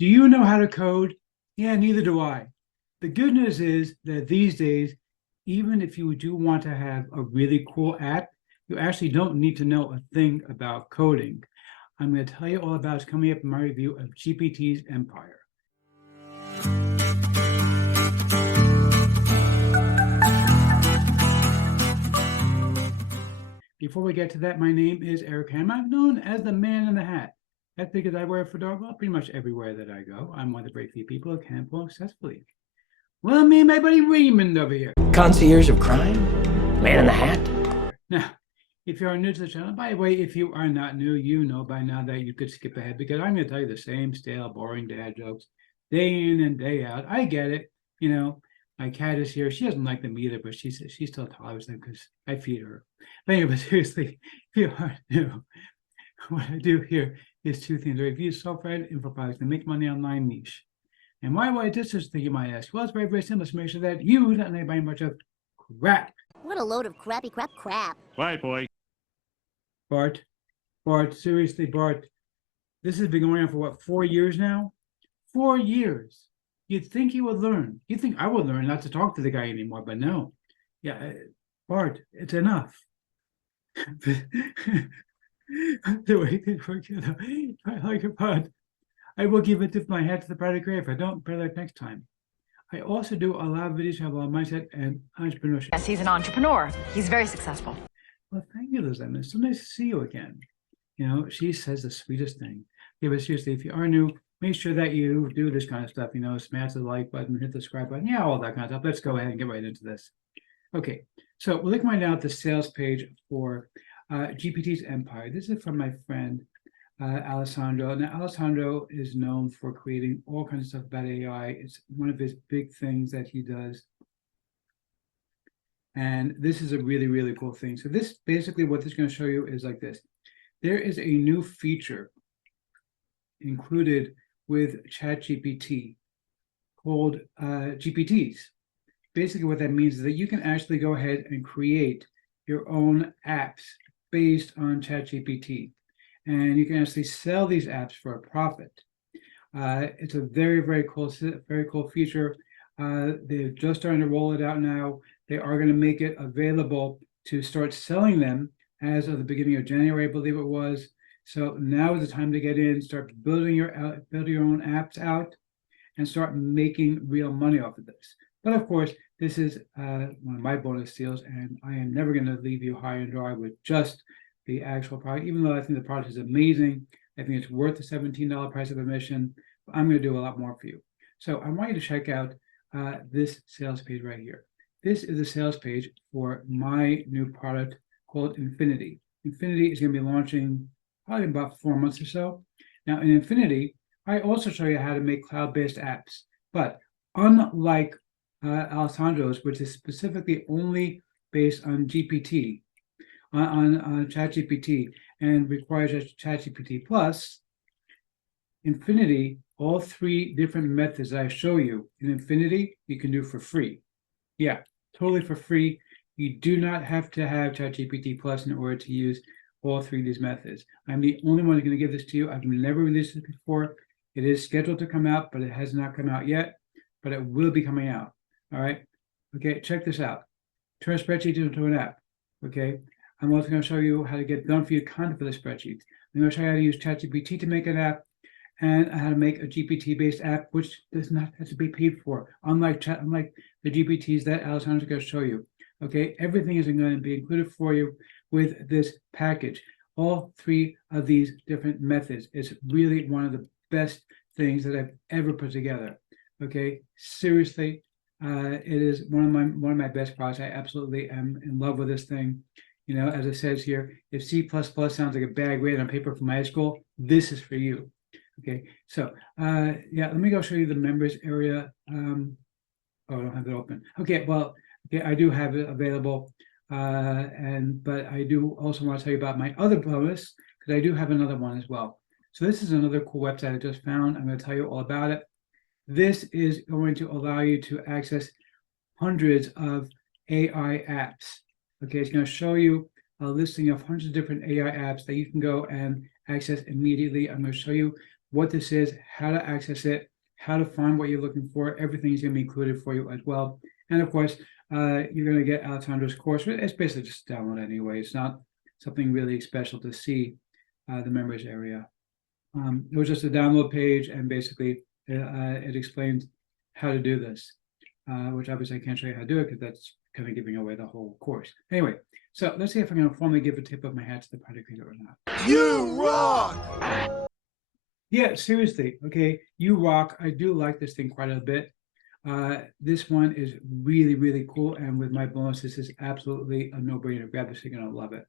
Do you know how to code? Yeah, neither do I. The good news is that these days, even if you do want to have a really cool app, you actually don't need to know a thing about coding. I'm going to tell you all about it coming up in my review of GPT's Empire. Before we get to that, my name is Eric Ham. I'm known as the Man in the Hat. That's because I wear a dog well pretty much everywhere that I go. I'm one of the very few people who can pull successfully. Well, me and my buddy Raymond over here. Concierge of crime? Man in the Hat? Now, if you are new to the channel, by the way, if you are not new, you know by now that you could skip ahead because I'm going to tell you the same stale, boring dad jokes day in and day out. I get it. You know, my cat is here. She doesn't like them either, but she still tolerates them because I feed her. But anyway, seriously, if you are new, what I do here is two things. I review software and info products and make money online niche. And why would I do such a thing, you might ask? Well, it's very, very simple to make sure that you don't need to buy much of crap. What a load of crappy crap. Right, boy. Bart, seriously, Bart, this has been going on for what, 4 years now? 4 years. You'd think he would learn. You'd think I would learn not to talk to the guy anymore, but no. Yeah, Bart, it's enough. The way they work, I like it, Bart. I will give it tip my hat to the pride of grave. If I don't, better luck next time. I also do a lot of videos about mindset and entrepreneurship. Yes, he's an entrepreneur. He's very successful. Well, thank you, Liz. It's so nice to see you again. You know, she says the sweetest thing. Yeah, but seriously, if you are new, make sure that you do this kind of stuff. You know, smash the like button, hit the subscribe button. Yeah, all that kind of stuff. Let's go ahead and get right into this. Okay, so we're looking right now at the sales page for GPT's Empire. This is from my friend, Alessandro. Now, Alessandro is known for creating all kinds of stuff about AI. It's one of his big things that he does. And this is a really, really cool thing. So this basically what this is going to show you is like this. There is a new feature included with ChatGPT called GPTs. Basically what that means is that you can actually go ahead and create your own apps based on ChatGPT. And you can actually sell these apps for a profit. It's a very, very cool feature. They're just starting to roll it out now. They are going to make it available to start selling them as of the beginning of January, I believe it was. So now is the time to get in, start building your own apps out, and start making real money off of this. But of course, this is one of my bonus deals, and I am never going to leave you high and dry with just the actual product. Even though I think the product is amazing, I think it's worth the $17 price of admission. I'm going to do a lot more for you. So I want you to check out this sales page right here. This is the sales page for my new product called Infinity. Infinity is going to be launching probably in about 4 months or so. Now in Infinity, I also show you how to make cloud-based apps. But unlike Alessandro's, which is specifically only based on GPT, on ChatGPT, and requires ChatGPT Plus, Infinity, all 3 different methods I show you in Infinity, you can do for free. Yeah, totally for free. You do not have to have ChatGPT Plus in order to use all 3 of these methods. I'm the only one who's going to give this to you. I've never released it before. It is scheduled to come out, but it has not come out yet. But it will be coming out. All right. Okay, check this out. Turn a spreadsheet into an app. Okay. I'm also going to show you how to get done for your content for the spreadsheets. I'm going to show you how to use ChatGPT to make an app and how to make a GPT-based app, which does not have to be paid for, unlike the GPTs that Alessandro is going to show you. Okay, everything is going to be included for you with this package. All 3 of these different methods. It's really one of the best things that I've ever put together. Okay, seriously, it is one of my best products. I absolutely am in love with this thing. You know, as it says here, if C++ sounds like a bad grade on paper from high school, this is for you. Okay, so yeah, let me go show you the members area. Oh, I don't have it open. Okay, well, okay, I do have it available, but I do also want to tell you about my other bonus because I do have another one as well. So this is another cool website I just found. I'm going to tell you all about it. This is going to allow you to access hundreds of AI apps. Okay, it's going to show you a listing of hundreds of different AI apps that you can go and access immediately. I'm going to show you what this is, how to access it, how to find what you're looking for. Everything is going to be included for you as well. And of course, you're going to get Alessandro's course. It's basically just a download anyway. It's not something really special to see the members area. It was just a download page, and basically it explains how to do this, which obviously I can't show you how to do it because that's kind of giving away the whole course. Anyway, so let's see if I can formally give a tip of my hat to the project leader or not. You rock! Yeah, seriously. Okay, you rock. I do like this thing quite a bit. This one is really, really cool. And with my bonus, this is absolutely a no-brainer. Grab this, you're going to love it.